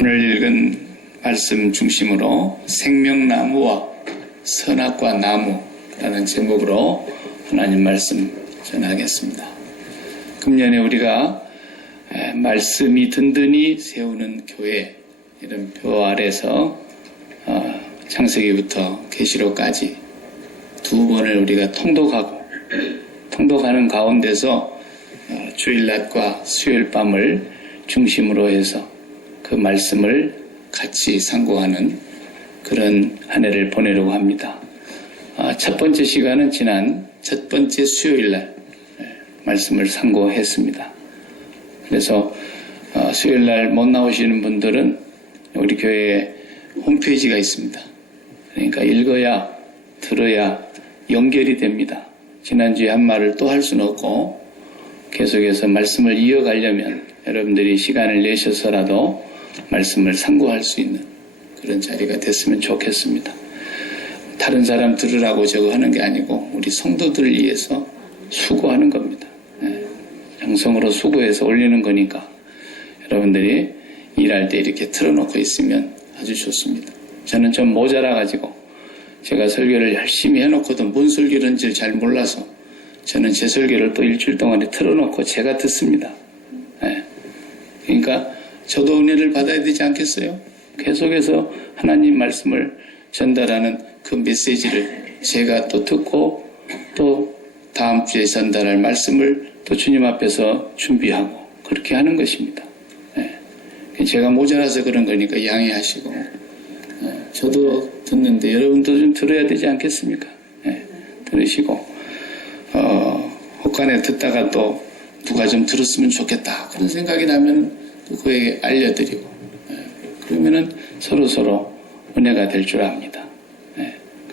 오늘 읽은 말씀 중심으로 생명나무와 선악과 나무라는 제목으로 하나님 말씀 전하겠습니다. 금년에 우리가 말씀이 든든히 세우는 교회 이런 표 아래서 창세기부터 계시록까지 두 번을 우리가 통독하는 가운데서 주일낮과 수요일 밤을 중심으로 해서 그 말씀을 같이 상고하는 그런 한 해를 보내려고 합니다. 첫 번째 시간은 지난 첫 번째 수요일날 말씀을 상고했습니다. 그래서 수요일날 못 나오시는 분들은 우리 교회에 홈페이지가 있습니다. 그러니까 읽어야 들어야 연결이 됩니다. 지난주에 한 말을 또 할 수는 없고 계속해서 말씀을 이어가려면 여러분들이 시간을 내셔서라도 말씀을 상고할 수 있는 그런 자리가 됐으면 좋겠습니다. 다른 사람 들으라고 저거 하는 게 아니고 우리 성도들을 위해서 수고하는 겁니다. 양성으로 수고해서 올리는 거니까 여러분들이 일할 때 이렇게 틀어놓고 있으면 아주 좋습니다. 저는 좀 모자라가지고 제가 설교를 열심히 해놓고도 뭔 설교를 하는지 잘 몰라서 저는 제 설교를 또 일주일 동안에 틀어놓고 제가 듣습니다. 그러니까 저도 은혜를 받아야 되지 않겠어요? 계속해서 하나님 말씀을 전달하는 그 메시지를 제가 또 듣고 또 다음 주에 전달할 말씀을 또 주님 앞에서 준비하고 그렇게 하는 것입니다. 제가 모자라서 그런 거니까 양해하시고 저도 듣는데 여러분도 좀 들어야 되지 않겠습니까? 들으시고 혹간에 듣다가 또 누가 좀 들었으면 좋겠다 그런 생각이 나면 또 그에게 알려드리고 그러면은 서로 은혜가 될 줄 압니다.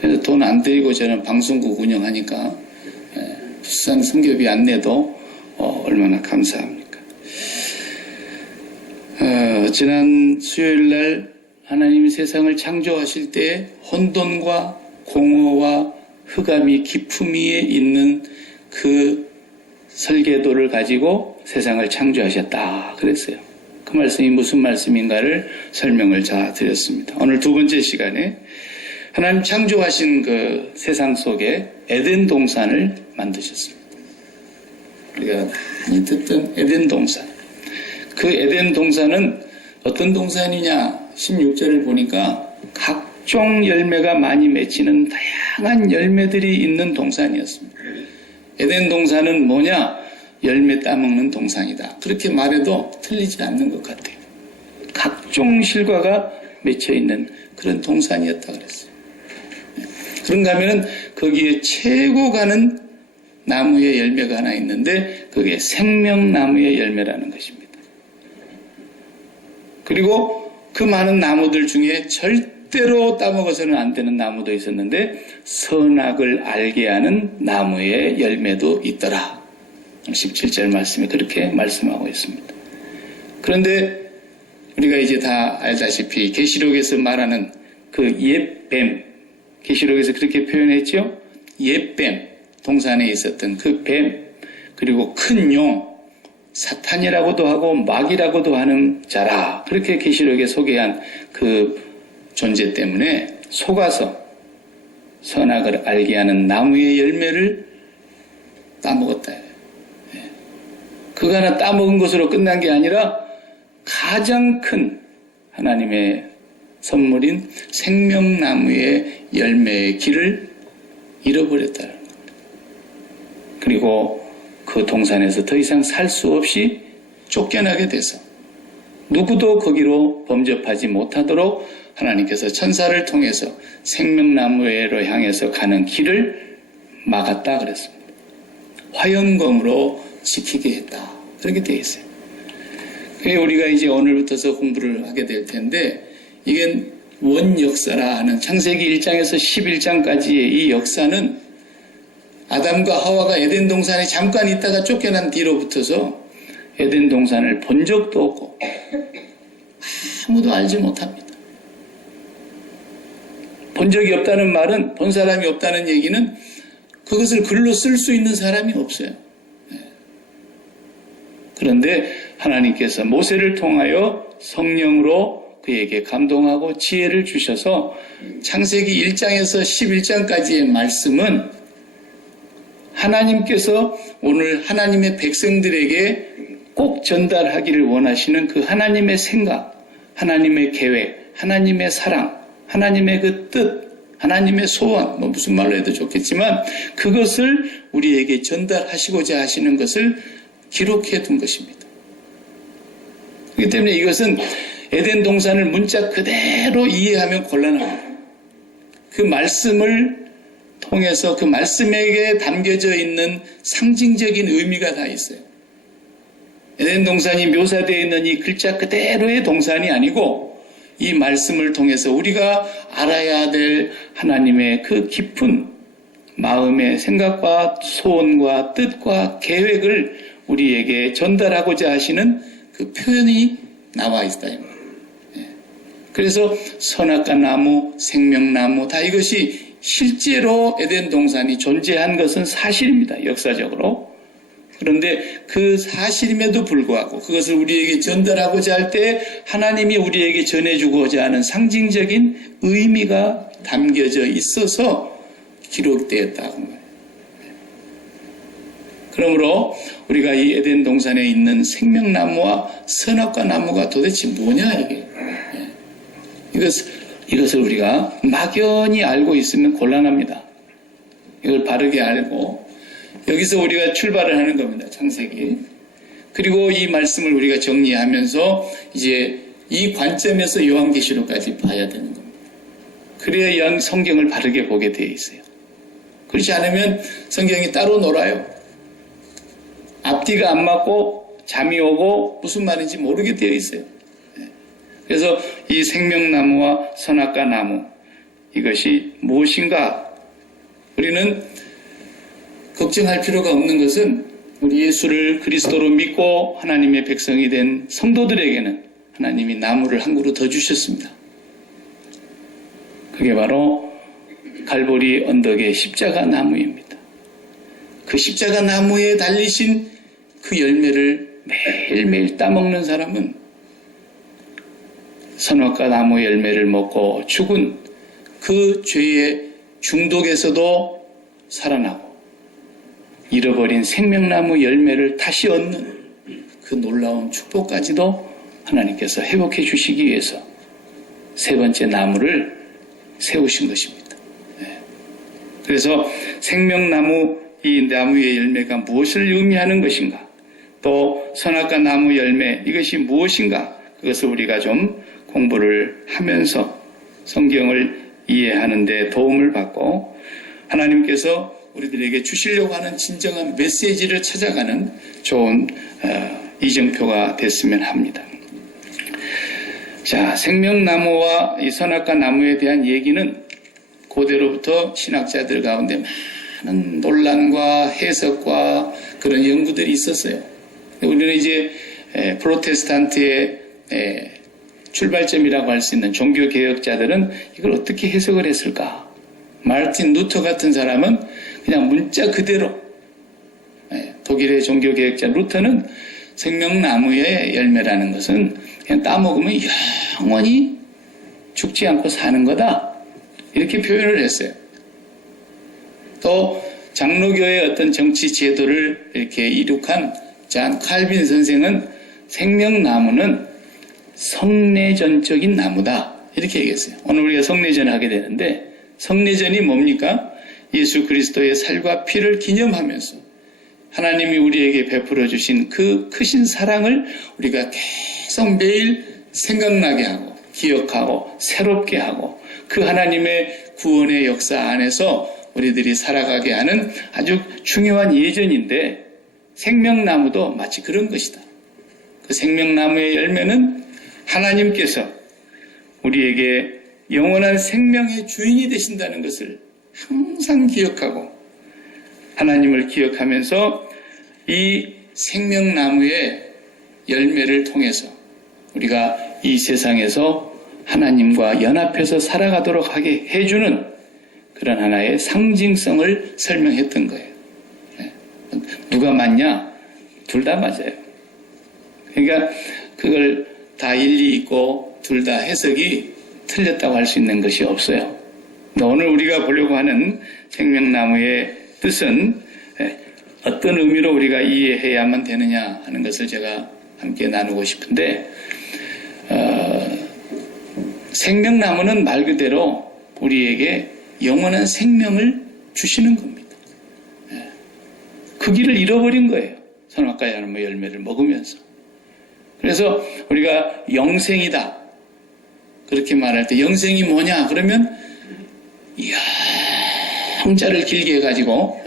그래서 돈 안 들이고 저는 방송국 운영하니까 비싼 선교비 안 내도 얼마나 감사합니까? 지난 수요일날 하나님이 세상을 창조하실 때 혼돈과 공허와 흑암이 깊음 위에 있는 그 설계도를 가지고 세상을 창조하셨다 그랬어요. 그 말씀이 무슨 말씀인가를 설명을 다 드렸습니다. 오늘 두 번째 시간에 하나님 창조하신 그 세상 속에 에덴 동산을 만드셨습니다. 우리가 많이 듣던 에덴 동산. 그 에덴 동산은 어떤 동산이냐? 16절을 보니까 각종 열매가 많이 맺히는 다양한 열매들이 있는 동산이었습니다. 에덴 동산은 뭐냐? 열매 따먹는 동산이다. 그렇게 말해도 틀리지 않는 것 같아요. 각종 실과가 맺혀있는 그런 동산이었다 그랬어요. 그런가 하면은 거기에 최고 가는 나무의 열매가 하나 있는데 그게 생명나무의 열매라는 것입니다. 그리고 그 많은 나무들 중에 절대로 따먹어서는 안 되는 나무도 있었는데 선악을 알게 하는 나무의 열매도 있더라. 17절 말씀에 그렇게 말씀하고 있습니다. 그런데 우리가 이제 다 알다시피 계시록에서 말하는 그 옛뱀, 계시록에서 그렇게 표현했죠? 옛뱀, 동산에 있었던 그 뱀, 그리고 큰 용, 사탄이라고도 하고 마귀라고도 하는 자라. 그렇게 계시록에 소개한 그 존재 때문에 속아서 선악을 알게 하는 나무의 열매를 따먹었다. 그가 하나 따먹은 것으로 끝난 게 아니라 가장 큰 하나님의 선물인 생명나무의 열매의 길을 잃어버렸다는 겁니다. 그리고 그 동산에서 더 이상 살 수 없이 쫓겨나게 돼서 누구도 거기로 범접하지 못하도록 하나님께서 천사를 통해서 생명나무로 향해서 가는 길을 막았다 그랬습니다. 화영검으로 지키게 했다. 그렇게 되어 있어요. 우리가 이제 오늘부터서 공부를 하게 될 텐데 이게 원역사라 하는 창세기 1장에서 11장까지의 이 역사는 아담과 하와가 에덴 동산에 잠깐 있다가 쫓겨난 뒤로부터서 에덴 동산을 본 적도 없고 아무도 알지 못합니다. 본 적이 없다는 말은 본 사람이 없다는 얘기는 그것을 글로 쓸 수 있는 사람이 없어요. 그런데 하나님께서 모세를 통하여 성령으로 그에게 감동하고 지혜를 주셔서 창세기 1장에서 11장까지의 말씀은 하나님께서 오늘 하나님의 백성들에게 꼭 전달하기를 원하시는 그 하나님의 생각, 하나님의 계획, 하나님의 사랑, 하나님의 그 뜻, 하나님의 소원, 무슨 말로 해도 좋겠지만 그것을 우리에게 전달하시고자 하시는 것을 기록해 둔 것입니다. 그렇기 때문에 이것은 에덴 동산을 문자 그대로 이해하면 곤란합니다. 그 말씀을 통해서 그 말씀에게 담겨져 있는 상징적인 의미가 다 있어요. 에덴 동산이 묘사되어 있는 이 글자 그대로의 동산이 아니고 이 말씀을 통해서 우리가 알아야 될 하나님의 그 깊은 마음의 생각과 소원과 뜻과 계획을 우리에게 전달하고자 하시는 그 표현이 나와 있다. 그래서 선악과 나무, 생명나무 다 이것이 실제로 에덴 동산이 존재한 것은 사실입니다. 역사적으로. 그런데 그 사실임에도 불구하고 그것을 우리에게 전달하고자 할 때 하나님이 우리에게 전해주고자 하는 상징적인 의미가 담겨져 있어서 기록되었다고 말해요. 그러므로 우리가 이 에덴 동산에 있는 생명나무와 선악과 나무가 도대체 뭐냐 이게. 이것을 우리가 막연히 알고 있으면 곤란합니다. 이걸 바르게 알고 여기서 우리가 출발을 하는 겁니다. 창세기. 그리고 이 말씀을 우리가 정리하면서 이제 이 관점에서 요한계시록까지 봐야 되는 겁니다. 그래야 성경을 바르게 보게 되어 있어요. 그렇지 않으면 성경이 따로 놀아요. 앞뒤가 안 맞고 잠이 오고 무슨 말인지 모르게 되어 있어요. 그래서 이 생명나무와 선악과 나무 이것이 무엇인가? 우리는 걱정할 필요가 없는 것은 우리 예수를 그리스도로 믿고 하나님의 백성이 된 성도들에게는 하나님이 나무를 한 그루 더 주셨습니다. 그게 바로 갈보리 언덕의 십자가 나무입니다. 그 십자가 나무에 달리신 그 열매를 매일매일 따먹는 사람은 선악과 나무 열매를 먹고 죽은 그 죄의 중독에서도 살아나고 잃어버린 생명나무 열매를 다시 얻는 그 놀라운 축복까지도 하나님께서 회복해 주시기 위해서 세 번째 나무를 세우신 것입니다. 그래서 생명나무 이 나무의 열매가 무엇을 의미하는 것인가? 또 선악과 나무 열매 이것이 무엇인가? 그것을 우리가 좀 공부를 하면서 성경을 이해하는 데 도움을 받고 하나님께서 우리들에게 주시려고 하는 진정한 메시지를 찾아가는 좋은 이정표가 됐으면 합니다. 자, 생명나무와 이 선악과 나무에 대한 얘기는 고대로부터 신학자들 가운데 많은 논란과 해석과 그런 연구들이 있었어요. 우리는 이제 프로테스탄트의 출발점이라고 할 수 있는 종교개혁자들은 이걸 어떻게 해석을 했을까? 마르틴 루터 같은 사람은 그냥 문자 그대로 독일의 종교개혁자 루터는 생명나무의 열매라는 것은 그냥 따먹으면 영원히 죽지 않고 사는 거다. 이렇게 표현을 했어요. 또 장로교의 어떤 정치 제도를 이렇게 이룩한 잔 칼빈 선생은 생명나무는 성례전적인 나무다. 이렇게 얘기했어요. 오늘 우리가 성례전을 하게 되는데 성례전이 뭡니까? 예수 그리스도의 살과 피를 기념하면서 하나님이 우리에게 베풀어 주신 그 크신 사랑을 우리가 계속 매일 생각나게 하고 기억하고 새롭게 하고 그 하나님의 구원의 역사 안에서 우리들이 살아가게 하는 아주 중요한 예전인데 생명나무도 마치 그런 것이다. 그 생명나무의 열매는 하나님께서 우리에게 영원한 생명의 주인이 되신다는 것을 항상 기억하고 하나님을 기억하면서 이 생명나무의 열매를 통해서 우리가 이 세상에서 하나님과 연합해서 살아가도록 하게 해주는 그런 하나의 상징성을 설명했던 거예요. 누가 맞냐? 둘 다 맞아요. 그러니까 그걸 다 일리 있고 둘 다 해석이 틀렸다고 할 수 있는 것이 없어요. 오늘 우리가 보려고 하는 생명나무의 뜻은 어떤 의미로 우리가 이해해야만 되느냐 하는 것을 제가 함께 나누고 싶은데, 생명나무는 말 그대로 우리에게 영원한 생명을 주시는 겁니다. 그 길을 잃어버린 거예요. 선악과의 알마 열매를 먹으면서. 그래서 우리가 영생이다 그렇게 말할 때 영생이 뭐냐 그러면 이야 형자를 길게 해가지고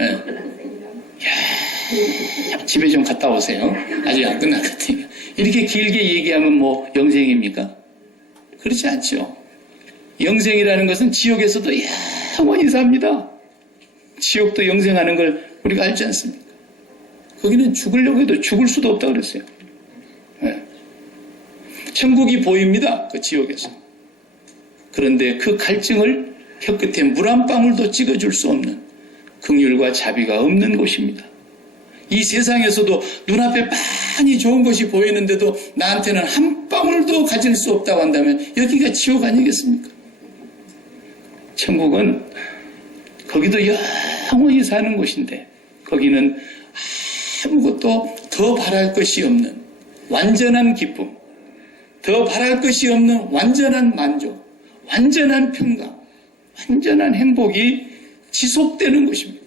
집에 좀 갔다 오세요. 아직 안 끝났거든요. 이렇게 길게 얘기하면 뭐 영생입니까? 그렇지 않죠. 영생이라는 것은 지옥에서도 영원히 삽니다. 지옥도 영생하는 걸 우리가 알지 않습니까? 거기는 죽으려고 해도 죽을 수도 없다고 그랬어요. 천국이 보입니다. 그 지옥에서. 그런데 그 갈증을 혀끝에 물 한 방울도 찍어줄 수 없는 긍휼과 자비가 없는 곳입니다. 이 세상에서도 눈앞에 많이 좋은 것이 보이는데도 나한테는 한 방울도 가질 수 없다고 한다면 여기가 지옥 아니겠습니까? 천국은 거기도 영원히 사는 곳인데 거기는 아무것도 더 바랄 것이 없는 완전한 기쁨, 더 바랄 것이 없는 완전한 만족, 완전한 평강, 완전한 행복이 지속되는 것입니다.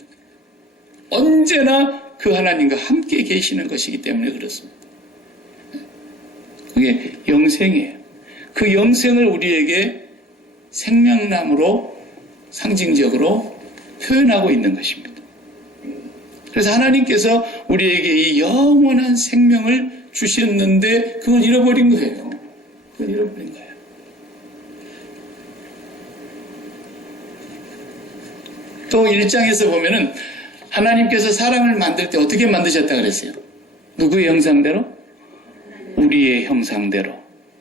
언제나 그 하나님과 함께 계시는 것이기 때문에 그렇습니다. 그게 영생이에요. 그 영생을 우리에게 생명나무로 상징적으로 표현하고 있는 것입니다. 그래서 하나님께서 우리에게 이 영원한 생명을 주셨는데 그걸 잃어버린 거예요. 그걸 잃어버린 거예요. 또 1장에서 보면은 하나님께서 사람을 만들 때 어떻게 만드셨다 그랬어요? 누구의 형상대로? 우리의 형상대로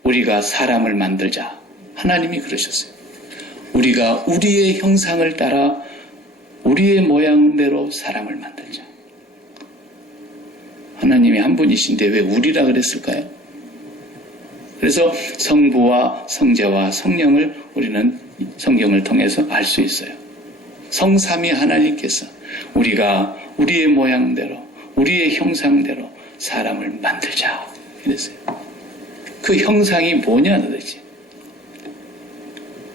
우리가 사람을 만들자. 하나님이 그러셨어요. 우리가 우리의 형상을 따라 우리의 모양대로 사람을 만들자. 하나님이 한 분이신데 왜 우리라 그랬을까요? 그래서 성부와 성자와 성령을 우리는 성경을 통해서 알 수 있어요. 성삼위 하나님께서 우리가 우리의 모양대로 우리의 형상대로 사람을 만들자 이랬어요. 그 형상이 뭐냐 도대체.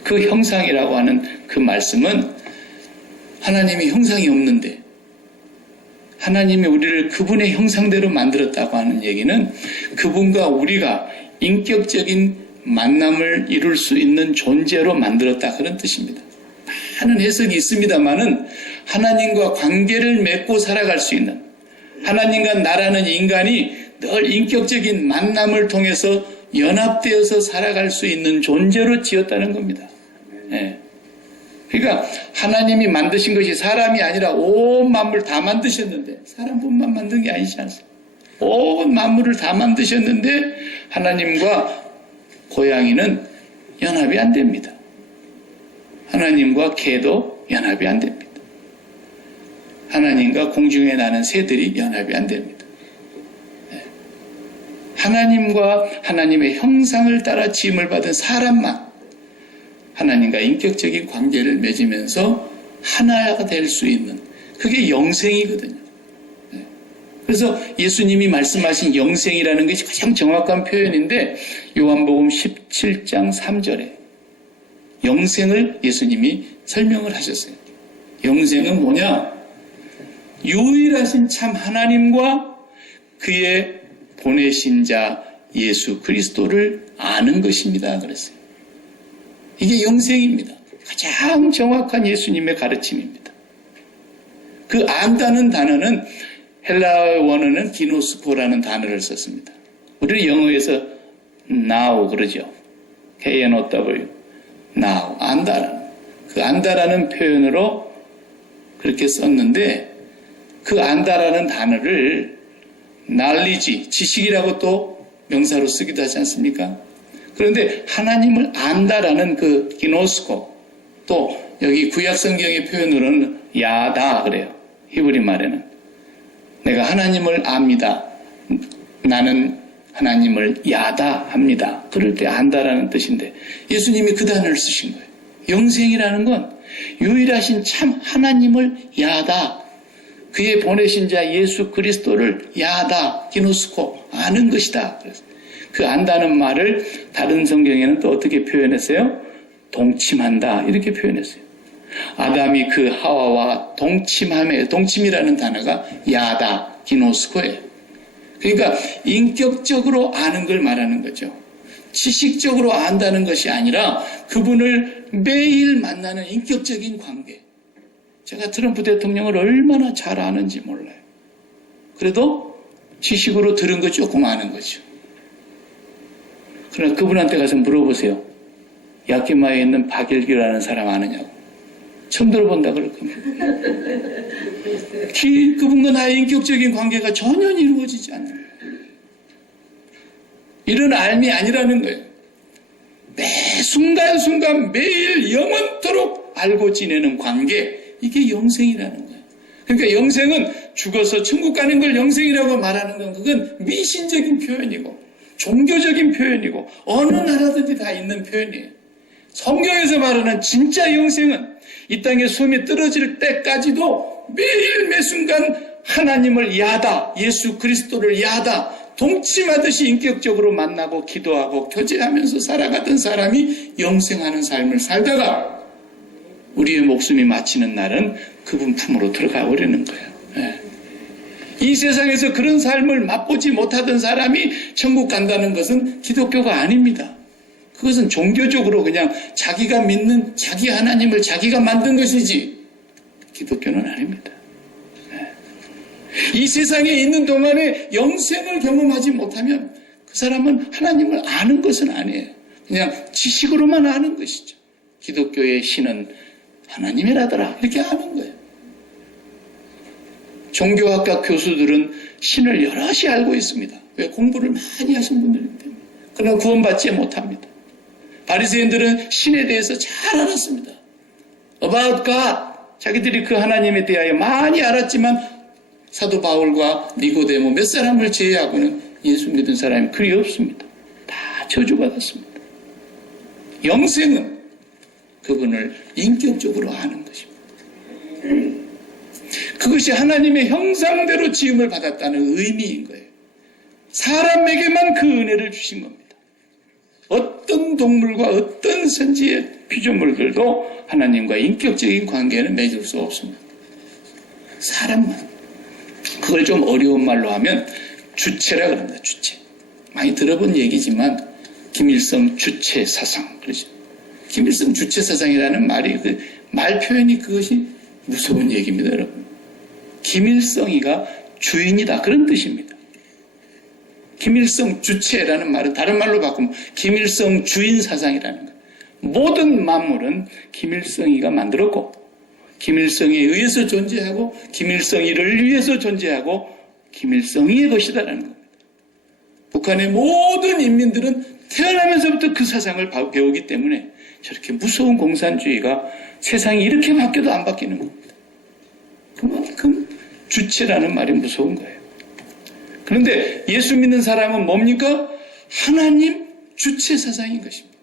그 형상이라고 하는 그 말씀은 하나님이 형상이 없는데 하나님이 우리를 그분의 형상대로 만들었다고 하는 얘기는 그분과 우리가 인격적인 만남을 이룰 수 있는 존재로 만들었다 그런 뜻입니다. 많은 해석이 있습니다만은 하나님과 관계를 맺고 살아갈 수 있는 하나님과 나라는 인간이 늘 인격적인 만남을 통해서 연합되어서 살아갈 수 있는 존재로 지었다는 겁니다. 네. 그러니까 하나님이 만드신 것이 사람이 아니라 온 만물 다 만드셨는데 사람뿐만 만든 게 아니지 않습니까? 온 만물을 다 만드셨는데 하나님과 고양이는 연합이 안 됩니다. 하나님과 개도 연합이 안 됩니다. 하나님과 공중에 나는 새들이 연합이 안 됩니다. 네. 하나님과 하나님의 형상을 따라 지음을 받은 사람만 하나님과 인격적인 관계를 맺으면서 하나가 될 수 있는 그게 영생이거든요. 네. 그래서 예수님이 말씀하신 영생이라는 것이 가장 정확한 표현인데 요한복음 17장 3절에 영생을 예수님이 설명을 하셨어요. 영생은 뭐냐? 유일하신 참 하나님과 그의 보내신 자 예수 그리스도를 아는 것입니다. 그랬어요. 이게 영생입니다. 가장 정확한 예수님의 가르침입니다. 그 안다는 단어는 헬라어 원어는 기노스코라는 단어를 썼습니다. 우리는 영어에서 now 그러죠. K-N-O-W now 안다라는 그 안다라는 표현으로 그렇게 썼는데 그 안다라는 단어를 knowledge, 지식이라고 또 명사로 쓰기도 하지 않습니까? 그런데 하나님을 안다라는 그 기노스코 또 여기 구약 성경의 표현으로는 야다 그래요. 히브리 말에는 내가 하나님을 압니다. 나는 하나님을 야다합니다. 그럴 때 안다라는 뜻인데 예수님이 그 단어를 쓰신 거예요. 영생이라는 건 유일하신 참 하나님을 야다, 그의 보내신 자 예수 그리스도를 야다, 기노스코, 아는 것이다. 그 안다는 말을 다른 성경에는 또 어떻게 표현했어요? 동침한다, 이렇게 표현했어요. 아담이 그 하와와 동침이라는 단어가 야다, 기노스코예요. 그러니까 인격적으로 아는 걸 말하는 거죠. 지식적으로 안다는 것이 아니라 그분을 매일 만나는 인격적인 관계. 제가 트럼프 대통령을 얼마나 잘 아는지 몰라요. 그래도 지식으로 들은 거 조금 아는 거죠. 그러나 그분한테 가서 물어보세요. 야키마에 있는 박일기라는 사람 아느냐고. 처음 들어본다 그럴 겁니다. 그분과 나의 인격적인 관계가 전혀 이루어지지 않는 거예요. 이런 알미 아니라는 거예요. 매 순간순간 매일 영원토록 알고 지내는 관계, 이게 영생이라는 거예요. 그러니까 영생은 죽어서 천국 가는 걸 영생이라고 말하는 건 그건 미신적인 표현이고 종교적인 표현이고 어느 나라든지 다 있는 표현이에요. 성경에서 말하는 진짜 영생은 이 땅에 숨이 떨어질 때까지도 매일 매순간 하나님을 야다, 예수 그리스도를 야다, 동침하듯이 인격적으로 만나고 기도하고 교제하면서 살아가던 사람이 영생하는 삶을 살다가 우리의 목숨이 마치는 날은 그분 품으로 들어가 버리는 거예요. 네. 이 세상에서 그런 삶을 맛보지 못하던 사람이 천국 간다는 것은 기독교가 아닙니다. 그것은 종교적으로 그냥 자기가 믿는 자기 하나님을 자기가 만든 것이지 기독교는 아닙니다. 이 세상에 있는 동안에 영생을 경험하지 못하면 그 사람은 하나님을 아는 것은 아니에요. 그냥 지식으로만 아는 것이죠. 기독교의 신은 하나님이라더라, 이렇게 아는 거예요. 종교학과 교수들은 신을 여럿이 알고 있습니다. 왜? 공부를 많이 하신 분들이기 때문에. 그러나 구원받지 못합니다. 바리새인들은 신에 대해서 잘 알았습니다. About God, 자기들이 그 하나님에 대하여 많이 알았지만 사도 바울과 니고데모 몇 사람을 제외하고는 예수 믿은 사람이 그리 없습니다. 다 저주받았습니다. 영생은 그분을 인격적으로 아는 것입니다. 그것이 하나님의 형상대로 지음을 받았다는 의미인 거예요. 사람에게만 그 은혜를 주신 겁니다. 어떤 동물과 어떤 선지의 피조물들도 하나님과 인격적인 관계는 맺을 수 없습니다. 사람만. 그걸 좀 어려운 말로 하면 주체라 그럽니다. 주체. 많이 들어본 얘기지만 김일성 주체 사상, 그러죠. 김일성 주체 사상이라는 말이 말 표현이 그것이 무서운 얘기입니다, 여러분. 김일성이가 주인이다, 그런 뜻입니다. 김일성 주체라는 말은 다른 말로 바꾸면 김일성 주인 사상이라는 거예요. 모든 만물은 김일성이가 만들었고 김일성에 의해서 존재하고 김일성이를 위해서 존재하고 김일성이의 것이다라는 겁니다. 북한의 모든 인민들은 태어나면서부터 그 사상을 배우기 때문에 저렇게 무서운 공산주의가 세상이 이렇게 바뀌어도 안 바뀌는 겁니다. 그만큼 주체라는 말이 무서운 거예요. 그런데 예수 믿는 사람은 뭡니까? 하나님 주체 사상인 것입니다.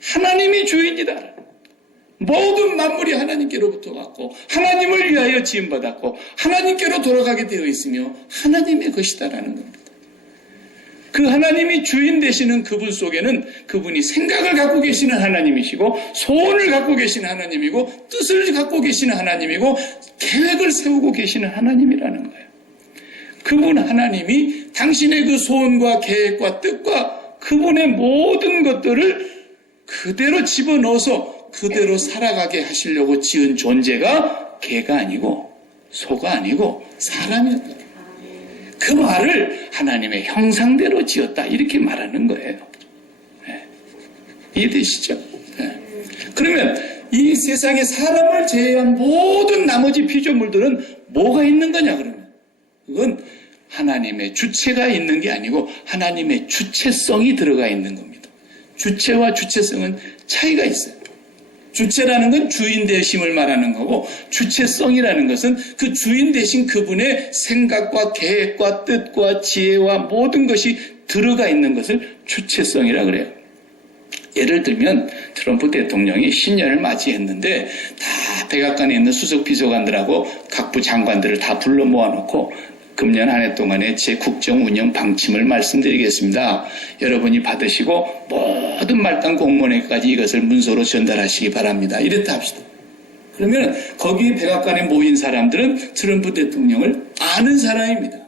하나님이 주인이다. 모든 만물이 하나님께로부터 왔고 하나님을 위하여 지음받았고 하나님께로 돌아가게 되어 있으며 하나님의 것이다라는 겁니다. 그 하나님이 주인 되시는 그분 속에는 그분이 생각을 갖고 계시는 하나님이시고 소원을 갖고 계시는 하나님이고 뜻을 갖고 계시는 하나님이고 계획을 세우고 계시는 하나님이라는 거예요. 그분 하나님이 당신의 그 소원과 계획과 뜻과 그분의 모든 것들을 그대로 집어넣어서 그대로 살아가게 하시려고 지은 존재가 개가 아니고 소가 아니고 사람이었다. 그 말을 하나님의 형상대로 지었다, 이렇게 말하는 거예요. 네. 이해되시죠? 네. 그러면 이 세상에 사람을 제외한 모든 나머지 피조물들은 뭐가 있는 거냐 그러면 그건 하나님의 주체가 있는 게 아니고 하나님의 주체성이 들어가 있는 겁니다. 주체와 주체성은 차이가 있어요. 주체라는 건 주인 되심을 말하는 거고, 주체성이라는 것은 그 주인 되신 그분의 생각과 계획과 뜻과 지혜와 모든 것이 들어가 있는 것을 주체성이라 그래요. 예를 들면 트럼프 대통령이 신년을 맞이했는데 다 백악관에 있는 수석 비서관들하고 각부 장관들을 다 불러 모아놓고 금년 한 해 동안의 제 국정 운영 방침을 말씀드리겠습니다. 여러분이 받으시고 모든 말단 공무원에게까지 이것을 문서로 전달하시기 바랍니다. 이랬다 합시다. 그러면 거기 백악관에 모인 사람들은 트럼프 대통령을 아는 사람입니다.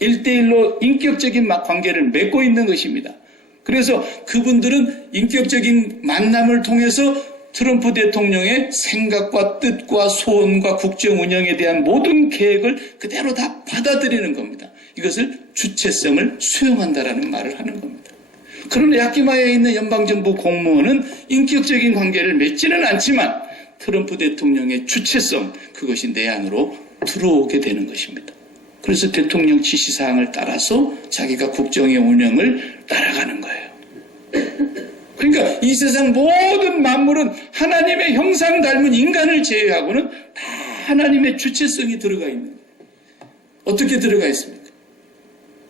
1대1로 인격적인 관계를 맺고 있는 것입니다. 그래서 그분들은 인격적인 만남을 통해서 트럼프 대통령의 생각과 뜻과 소원과 국정 운영에 대한 모든 계획을 그대로 다 받아들이는 겁니다. 이것을 주체성을 수용한다라는 말을 하는 겁니다. 그러나 야키마에 있는 연방정부 공무원은 인격적인 관계를 맺지는 않지만 트럼프 대통령의 주체성, 그것이 내 안으로 들어오게 되는 것입니다. 그래서 대통령 지시사항을 따라서 자기가 국정의 운영을 따라가는 거예요. 그러니까 이 세상 모든 만물은 하나님의 형상 닮은 인간을 제외하고는 다 하나님의 주체성이 들어가 있는 거예요. 어떻게 들어가 있습니까?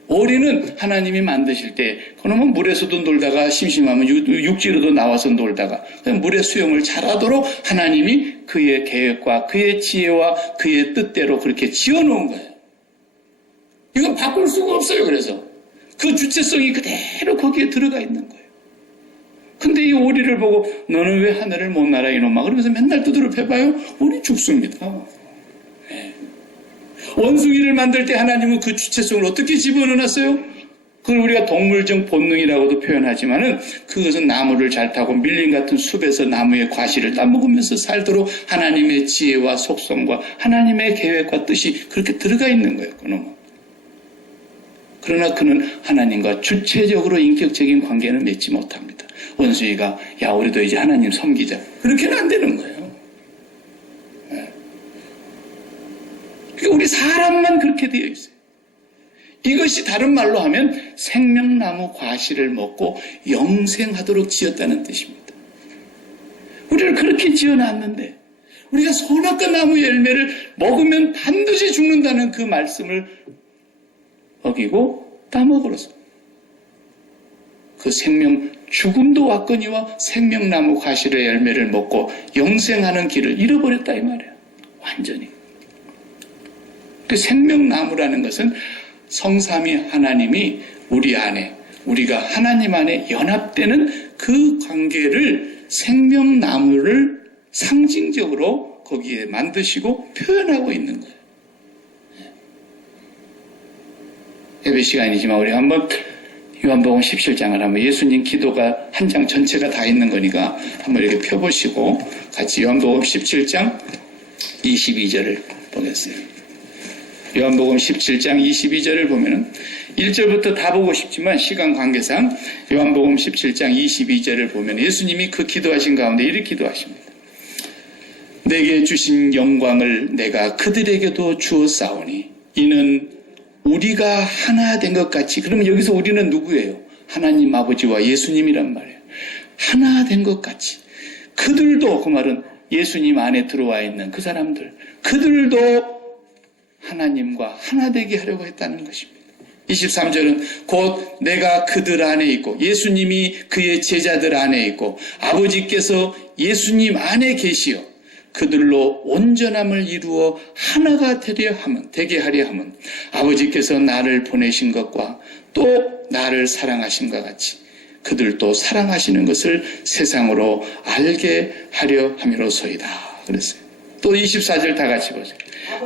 오리는 하나님이 만드실 때 그놈은 물에서도 놀다가 심심하면 육지로도 나와서 놀다가 물의 수영을 잘하도록 하나님이 그의 계획과 그의 지혜와 그의 뜻대로 그렇게 지어놓은 거예요. 이건 바꿀 수가 없어요. 그래서 그 주체성이 그대로 거기에 들어가 있는 거예요. 근데 이 오리를 보고 너는 왜 하늘을 못 날아 이놈아 그러면서 맨날 두드려 패봐요. 오리 죽습니다. 네. 원숭이를 만들 때 하나님은 그 주체성을 어떻게 집어넣었어요? 그걸 우리가 동물적 본능이라고도 표현하지만은 그것은 나무를 잘 타고 밀림 같은 숲에서 나무의 과실을 따먹으면서 살도록 하나님의 지혜와 속성과 하나님의 계획과 뜻이 그렇게 들어가 있는 거예요. 그놈은. 그러나 그는 하나님과 주체적으로 인격적인 관계는 맺지 못합니다. 원숭이가 야 우리도 이제 하나님 섬기자. 그렇게는 안 되는 거예요. 네. 그러니까 우리 사람만 그렇게 되어 있어요. 이것이 다른 말로 하면 생명나무 과실을 먹고 영생하도록 지었다는 뜻입니다. 우리를 그렇게 지어놨는데 우리가 선악과 나무 열매를 먹으면 반드시 죽는다는 그 말씀을 어기고 따먹으로서 그 생명 죽음도 왔거니와 생명나무 과실의 열매를 먹고 영생하는 길을 잃어버렸다 이 말이에요. 완전히. 그 생명나무라는 것은 성삼위 하나님이 우리 안에 우리가 하나님 안에 연합되는 그 관계를 생명나무를 상징적으로 거기에 만드시고 표현하고 있는 거예요. 예배 시간이지만 우리 한번 요한복음 17장을 한번 예수님 기도가 한 장 전체가 다 있는 거니까 한번 이렇게 펴보시고 같이 요한복음 17장 22절을 보겠어요. 요한복음 17장 22절을 보면은 1절부터 다 보고 싶지만 시간 관계상 요한복음 17장 22절을 보면 예수님이 그 기도하신 가운데 이렇게 기도하십니다. 내게 주신 영광을 내가 그들에게도 주었사오니 이는 우리가 하나 된 것 같이. 그러면 여기서 우리는 누구예요? 하나님 아버지와 예수님이란 말이에요. 하나 된 것 같이. 그들도 그 말은 예수님 안에 들어와 있는 그 사람들. 그들도 하나님과 하나 되게 하려고 했다는 것입니다. 23절은 곧 내가 그들 안에 있고 예수님이 그의 제자들 안에 있고 아버지께서 예수님 안에 계시어 그들로 온전함을 이루어 하나가 되게 하려 함은 아버지께서 나를 보내신 것과 또 나를 사랑하신 것 같이 그들도 사랑하시는 것을 세상으로 알게 하려 함이로소이다. 그랬어요. 또 24절 다 같이 보세요.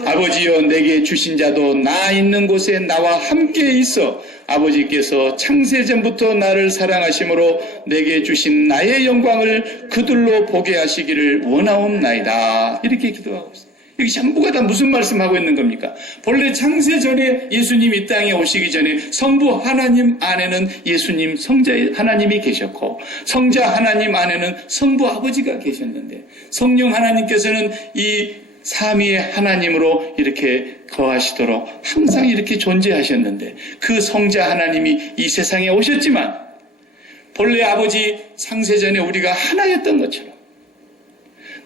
아버지여 내게 주신 자도 나 있는 곳에 나와 함께 있어 아버지께서 창세전부터 나를 사랑하심으로 내게 주신 나의 영광을 그들로 보게 하시기를 원하옵나이다. 이렇게 기도하고 있어요. 여기 전부가 다 무슨 말씀하고 있는 겁니까? 본래 창세전에 예수님 이 땅에 오시기 전에 성부 하나님 안에는 예수님 성자 하나님이 계셨고 성자 하나님 안에는 성부 아버지가 계셨는데 성령 하나님께서는 이 삼위의 하나님으로 이렇게 거하시도록 항상 이렇게 존재하셨는데 그 성자 하나님이 이 세상에 오셨지만 본래 아버지 창세전에 우리가 하나였던 것처럼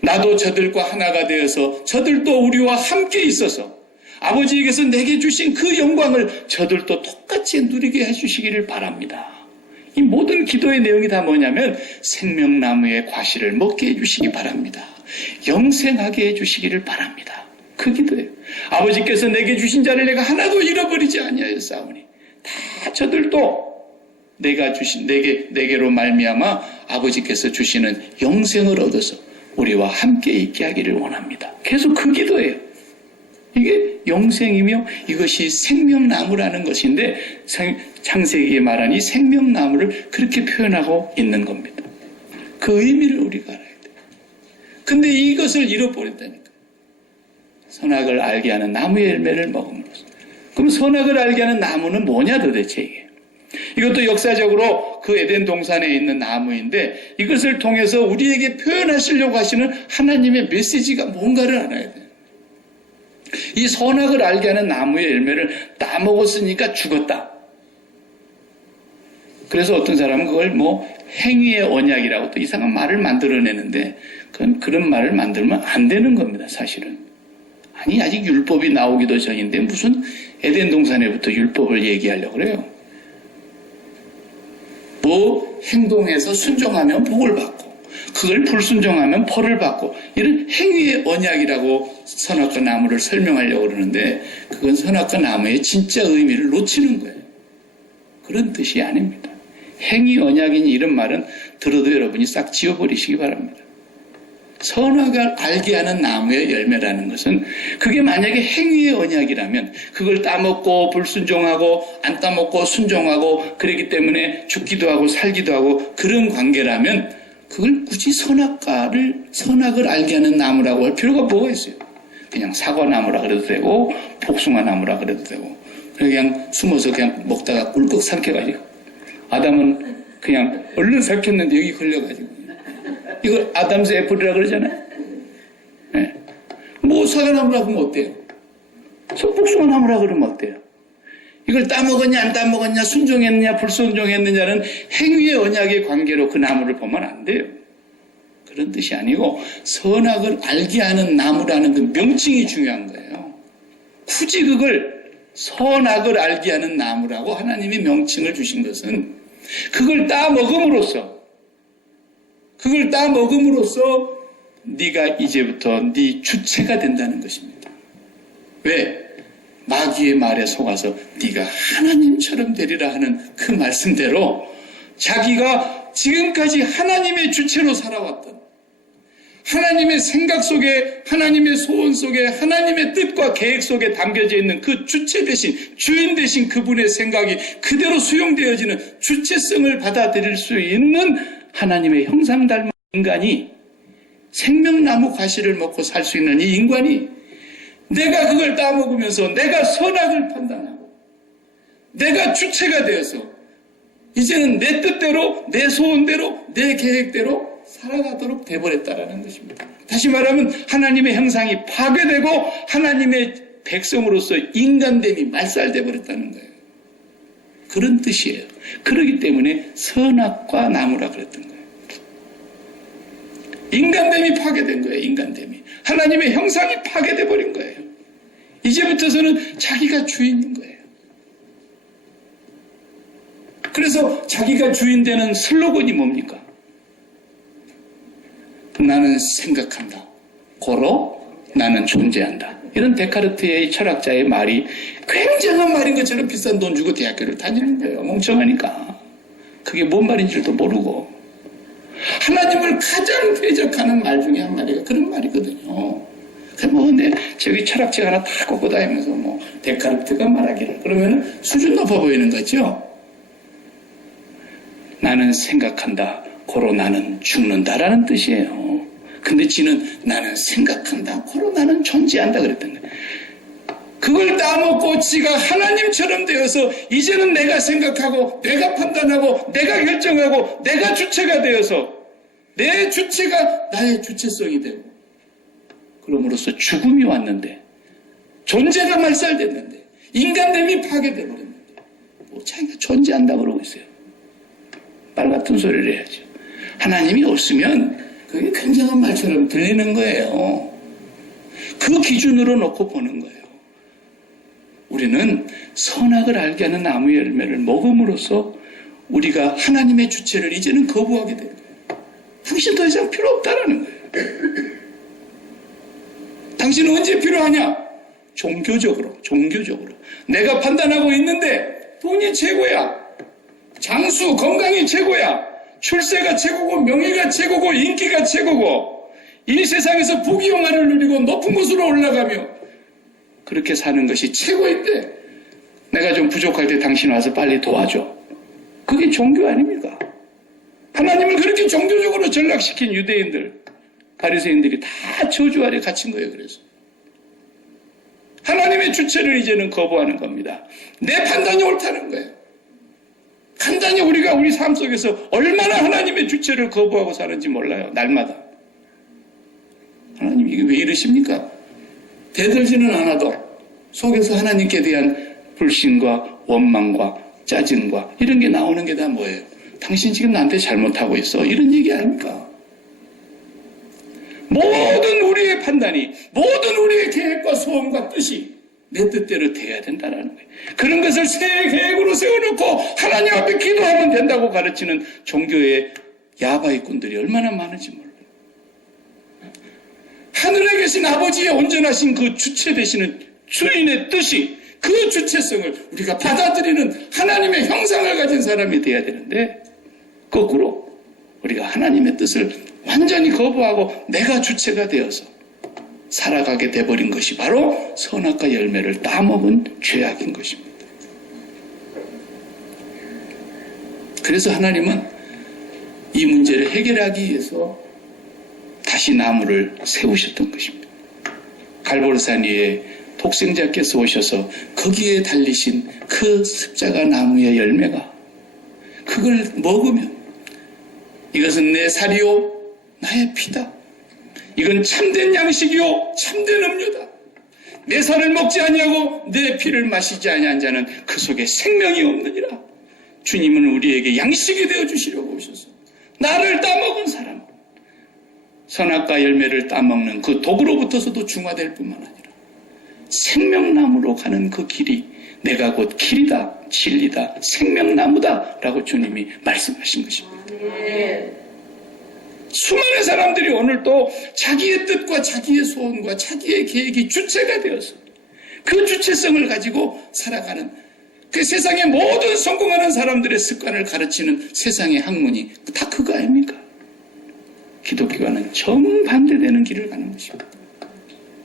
나도 저들과 하나가 되어서 저들도 우리와 함께 있어서 아버지에게서 내게 주신 그 영광을 저들도 똑같이 누리게 해주시기를 바랍니다. 이 모든 기도의 내용이 다 뭐냐면 생명나무의 과실을 먹게 해주시기 바랍니다. 영생하게 해주시기를 바랍니다. 그 기도예요. 아버지께서 내게 주신 자를 내가 하나도 잃어버리지 아니하였사오니 다 저들도 내가 주신 내게로 말미암아 아버지께서 주시는 영생을 얻어서 우리와 함께 있게 하기를 원합니다. 계속 그 기도예요. 이게 영생이며 이것이 생명나무라는 것인데 창세기에 말한 이 생명나무를 그렇게 표현하고 있는 겁니다. 그 의미를 우리가 알아야 돼요. 근데 이것을 잃어버린다니까. 선악을 알게 하는 나무의 열매를 먹음으로써. 그럼 선악을 알게 하는 나무는 뭐냐 도대체 이게. 이것도 역사적으로 그 에덴 동산에 있는 나무인데 이것을 통해서 우리에게 표현하시려고 하시는 하나님의 메시지가 뭔가를 알아야 돼요. 이 선악을 알게 하는 나무의 열매를 따먹었으니까 죽었다. 그래서 어떤 사람은 그걸 행위의 언약이라고 또 이상한 말을 만들어내는데 그런 말을 만들면 안 되는 겁니다, 사실은. 아니, 아직 율법이 나오기도 전인데 무슨 에덴 동산에부터 율법을 얘기하려고 그래요. 행동해서 순종하면 복을 받고 그걸 불순종하면 벌을 받고 이런 행위의 언약이라고 선악과 나무를 설명하려고 그러는데 그건 선악과 나무의 진짜 의미를 놓치는 거예요. 그런 뜻이 아닙니다. 행위 언약이니 이런 말은 들어도 여러분이 싹 지워버리시기 바랍니다. 선악을 알게 하는 나무의 열매라는 것은 그게 만약에 행위의 언약이라면 그걸 따먹고 불순종하고 안 따먹고 순종하고 그러기 때문에 죽기도 하고 살기도 하고 그런 관계라면 그걸 굳이 선악을 알게 하는 나무라고 할 필요가 뭐가 있어요? 그냥 사과나무라 그래도 되고 복숭아나무라 그래도 되고 그냥 숨어서 그냥 먹다가 꿀꺽 삼켜가지고 아담은 그냥 얼른 삼켰는데 여기 걸려가지고 이걸 아담스 애플이라 그러잖아요. 네. 사과나무라 그러면 어때요? 복숭아나무라 그러면 어때요? 이걸 따먹었냐 안 따먹었냐 순종했느냐 불순종했느냐는 행위의 언약의 관계로 그 나무를 보면 안 돼요. 그런 뜻이 아니고 선악을 알게 하는 나무라는 그 명칭이 중요한 거예요. 굳이 그걸 선악을 알게 하는 나무라고 하나님이 명칭을 주신 것은 그걸 따먹음으로써 네가 이제부터 네 주체가 된다는 것입니다. 왜? 마귀의 말에 속아서 네가 하나님처럼 되리라 하는 그 말씀대로 자기가 지금까지 하나님의 주체로 살아왔던 하나님의 생각 속에 하나님의 소원 속에 하나님의 뜻과 계획 속에 담겨져 있는 그 주체 대신 주인 대신 그분의 생각이 그대로 수용되어지는 주체성을 받아들일 수 있는 하나님의 형상 닮은 인간이 생명나무 과실을 먹고 살 수 있는 이 인간이 내가 그걸 따먹으면서 내가 선악을 판단하고 내가 주체가 되어서 이제는 내 뜻대로 내 소원대로 내 계획대로 살아가도록 돼버렸다라는 것입니다. 다시 말하면 하나님의 형상이 파괴되고 하나님의 백성으로서 인간됨이 말살돼 버렸다는 거예요. 그런 뜻이에요. 그렇기 때문에 선악과 나무라 그랬던 거예요. 인간됨이 파괴된 거예요. 인간됨이. 하나님의 형상이 파괴돼 버린 거예요. 이제부터서는 자기가 주인인 거예요. 그래서 자기가 주인 되는 슬로건이 뭡니까? 나는 생각한다. 고로 나는 존재한다. 이런 데카르트의 철학자의 말이 굉장한 말인 것처럼 비싼 돈 주고 대학교를 다니는 거예요. 멍청하니까. 그게 뭔 말인지도 모르고. 하나님을 가장 대적하는 말 중에 한 마리가 그런 말이거든요. 근데 저기 철학책 하나 다 꽂고 다니면서 데카르트가 말하기를 그러면 수준 높아 보이는 거죠. 나는 생각한다. 고로 나는 죽는다라는 뜻이에요. 근데 지는 나는 생각한다. 고로 나는 존재한다 그랬던 거예요. 그걸 따먹고 지가 하나님처럼 되어서 이제는 내가 생각하고 내가 판단하고 내가 결정하고 내가 주체가 되어서 내 주체가 나의 주체성이 되고 그럼으로써 죽음이 왔는데 존재가 말살됐는데 인간됨이 파괴되어버렸는데 자기가 존재한다고 그러고 있어요. 말 같은 소리를 해야죠. 하나님이 없으면 그게 굉장한 말처럼 들리는 거예요. 그 기준으로 놓고 보는 거예요. 우리는 선악을 알게 하는 나무의 열매를 먹음으로써 우리가 하나님의 주체를 이제는 거부하게 돼요. 당신 더 이상 필요 없다라는 거예요. 당신은 언제 필요하냐? 종교적으로. 내가 판단하고 있는데 돈이 최고야. 장수, 건강이 최고야. 출세가 최고고, 명예가 최고고, 인기가 최고고, 이 세상에서 부귀영화를 누리고 높은 곳으로 올라가며 그렇게 사는 것이 최고인데 내가 좀 부족할 때 당신 와서 빨리 도와줘. 그게 종교 아닙니까? 하나님을 그렇게 종교적으로 전락시킨 유대인들, 바리새인들이 다 저주 아래 갇힌 거예요. 그래서 하나님의 주체를 이제는 거부하는 겁니다. 내 판단이 옳다는 거예요. 간단히 우리가 우리 삶 속에서 얼마나 하나님의 주체를 거부하고 사는지 몰라요. 날마다. 하나님 이게 왜 이러십니까? 대들지는 않아도 속에서 하나님께 대한 불신과 원망과 짜증과 이런 게 나오는 게 다 뭐예요? 당신 지금 나한테 잘못하고 있어. 이런 얘기 아닙니까? 모든 우리의 판단이, 모든 우리의 계획과 소원과 뜻이 내 뜻대로 돼야 된다는 거예요. 그런 것을 새 계획으로 세워놓고 하나님 앞에 기도하면 된다고 가르치는 종교의 야바이꾼들이 얼마나 많은지 몰라요. 하늘에 계신 아버지의 온전하신 그 주체 되시는 주인의 뜻이, 그 주체성을 우리가 받아들이는 하나님의 형상을 가진 사람이 돼야 되는데 거꾸로 우리가 하나님의 뜻을 완전히 거부하고 내가 주체가 되어서 살아가게 돼버린 것이 바로 선악과 열매를 따먹은 죄악인 것입니다. 그래서 하나님은 이 문제를 해결하기 위해서 다시 나무를 세우셨던 것입니다. 갈보리산 위에 독생자께서 오셔서 거기에 달리신 그 십자가 나무의 열매가, 그걸 먹으면 이것은 내 살이요 나의 피다. 이건 참된 양식이요 참된 음료다. 내 살을 먹지 아니하고 내 피를 마시지 아니한 자는 그 속에 생명이 없느니라. 주님은 우리에게 양식이 되어주시려고 오셔서 나를 따먹은 사람, 선악과 열매를 따먹는 그 독으로부터서도 중화될 뿐만 아니라 생명나무로 가는 그 길이 내가 곧 길이다, 진리다, 생명나무다 라고 주님이 말씀하신 것입니다. 수많은 사람들이 오늘 또 자기의 뜻과 자기의 소원과 자기의 계획이 주체가 되어서 그 주체성을 가지고 살아가는 그 세상의 모든 성공하는 사람들의 습관을 가르치는 세상의 학문이 다 그거 아닙니까? 기독교와는 정반대되는 길을 가는 것입니다.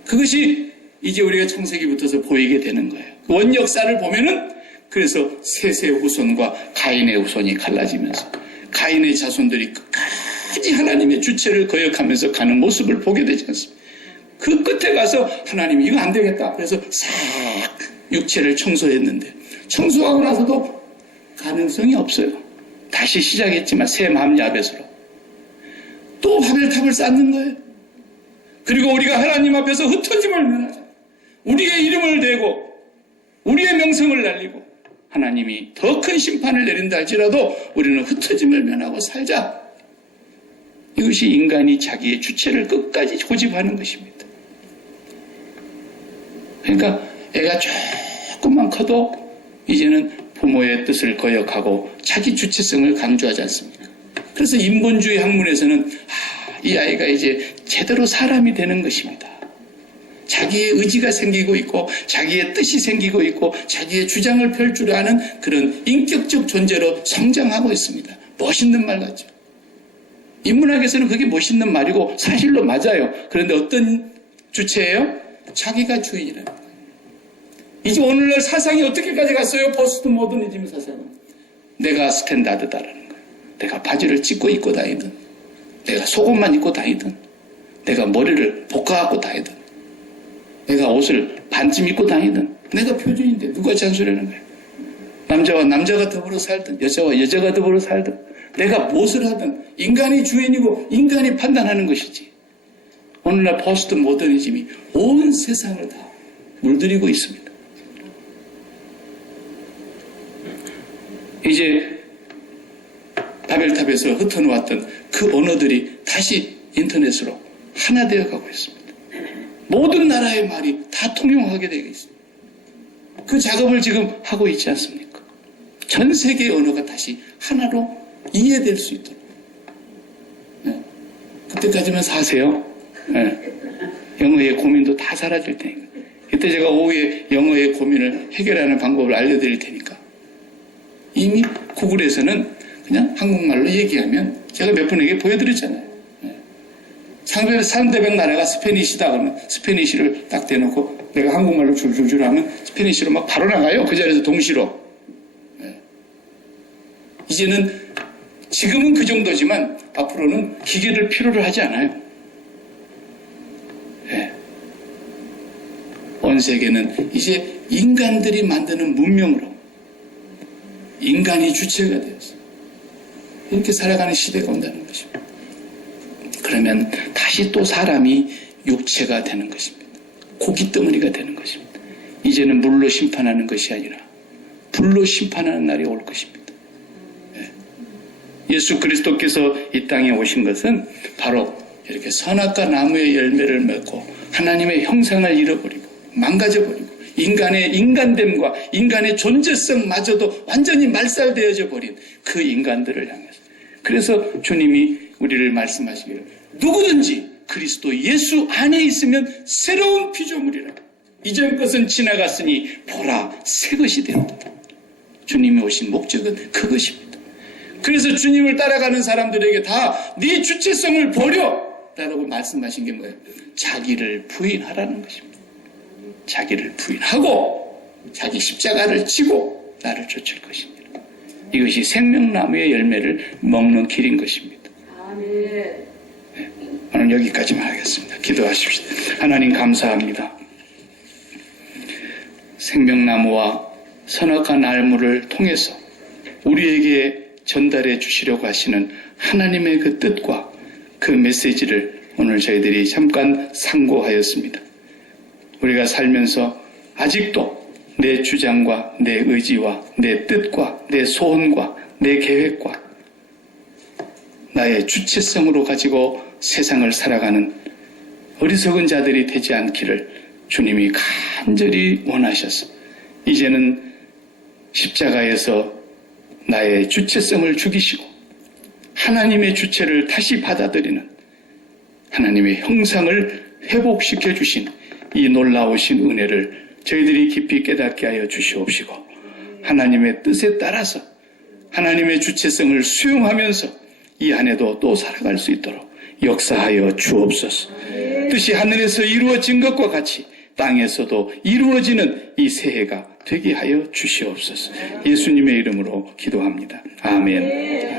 그것이 이제 우리가 창세기부터서 보이게 되는 거예요. 원 역사를 보면은 그래서 셋의 후손과 가인의 후손이 갈라지면서 가인의 자손들이 끝까지 하나님의 주체를 거역하면서 가는 모습을 보게 되지 않습니까? 그 끝에 가서 하나님이 이거 안 되겠다. 그래서 싹 육체를 청소했는데 청소하고 나서도 가능성이 없어요. 다시 시작했지만 새 마음 야벳으로 또 바벨탑을 쌓는 거예요. 그리고 우리가 하나님 앞에서 흩어짐을 면하자. 우리의 이름을 대고 우리의 명성을 날리고 하나님이 더 큰 심판을 내린다 할지라도 우리는 흩어짐을 면하고 살자. 이것이 인간이 자기의 주체를 끝까지 고집하는 것입니다. 그러니까 애가 조금만 커도 이제는 부모의 뜻을 거역하고 자기 주체성을 강조하지 않습니까? 그래서 인본주의 학문에서는 이 아이가 이제 제대로 사람이 되는 것입니다. 자기의 의지가 생기고 있고 자기의 뜻이 생기고 있고 자기의 주장을 펼 줄 아는 그런 인격적 존재로 성장하고 있습니다. 멋있는 말 같죠. 인문학에서는 그게 멋있는 말이고 사실로 맞아요. 그런데 어떤 주체예요? 자기가 주인이라는 거예요. 이제 오늘날 사상이 어떻게까지 갔어요? 포스트 모더니즘 사상은. 내가 스탠다드다라는 거예요. 내가 바지를 찢고 입고 다니든 내가 속옷만 입고 다니든 내가 머리를 볶아갖고 다니든 내가 옷을 반쯤 입고 다니든 내가 표준인데 누가 잔소리하는 거예요? 남자와 남자가 더불어 살든 여자와 여자가 더불어 살든 내가 무엇을 하든 인간이 주인이고 인간이 판단하는 것이지. 오늘날 포스트 모더니즘이 온 세상을 다 물들이고 있습니다. 이제 바벨탑에서 흩어놓았던 그 언어들이 다시 인터넷으로 하나 되어 가고 있습니다. 모든 나라의 말이 다 통용하게 되어 있습니다. 그 작업을 지금 하고 있지 않습니까? 전 세계의 언어가 다시 하나로 이해될 수 있도록. 네. 그때까지만 사세요. 네. 영어의 고민도 다 사라질 테니까. 이때 제가 오후에 영어의 고민을 해결하는 방법을 알려드릴 테니까. 이미 구글에서는 그냥 한국말로 얘기하면 제가 몇 분에게 보여드렸잖아요. 네. 상대방 나라가 스페니시다 그러면 스페니시를 딱 대놓고 내가 한국말로 줄줄줄 하면 스페니시로 막 바로 나가요. 그 자리에서 동시로. 네. 이제는 지금은 그 정도지만 앞으로는 기계를 필요로 하지 않아요. 네. 온 세계는 이제 인간들이 만드는 문명으로 인간이 주체가 되었어요. 이렇게 살아가는 시대가 온다는 것입니다. 그러면 다시 또 사람이 육체가 되는 것입니다. 고깃덩어리가 되는 것입니다. 이제는 물로 심판하는 것이 아니라 불로 심판하는 날이 올 것입니다. 예수 그리스도께서 이 땅에 오신 것은 바로 이렇게 선악과 나무의 열매를 맺고 하나님의 형상을 잃어버리고 망가져버리고 인간의 인간됨과 인간의 존재성마저도 완전히 말살되어져 버린 그 인간들을 향해서. 그래서 주님이 우리를 말씀하시기를 누구든지 그리스도 예수 안에 있으면 새로운 피조물이라. 이전 것은 지나갔으니 보라 새 것이 되었다. 주님이 오신 목적은 그것입니다. 그래서 주님을 따라가는 사람들에게 다 네 주체성을 버려 라고 말씀하신 게 뭐예요? 자기를 부인하라는 것입니다. 자기를 부인하고 자기 십자가를 지고 나를 쫓을 것입니다. 이것이 생명나무의 열매를 먹는 길인 것입니다. 네, 오늘 여기까지만 하겠습니다. 기도하십시오. 하나님 감사합니다. 생명나무와 선악한 알무를 통해서 우리에게 전달해 주시려고 하시는 하나님의 그 뜻과 그 메시지를 오늘 저희들이 잠깐 상고하였습니다. 우리가 살면서 아직도 내 주장과 내 의지와 내 뜻과 내 소원과 내 계획과 나의 주체성으로 가지고 세상을 살아가는 어리석은 자들이 되지 않기를 주님이 간절히 원하셔서 이제는 십자가에서 나의 주체성을 죽이시고 하나님의 주체를 다시 받아들이는 하나님의 형상을 회복시켜 주신 이 놀라우신 은혜를 저희들이 깊이 깨닫게 하여 주시옵시고 하나님의 뜻에 따라서 하나님의 주체성을 수용하면서 이 한 해도 또 살아갈 수 있도록 역사하여 주옵소서. 뜻이 하늘에서 이루어진 것과 같이 땅에서도 이루어지는 이 새해가 되게 하여 주시옵소서. 예수님의 이름으로 기도합니다. 아멘.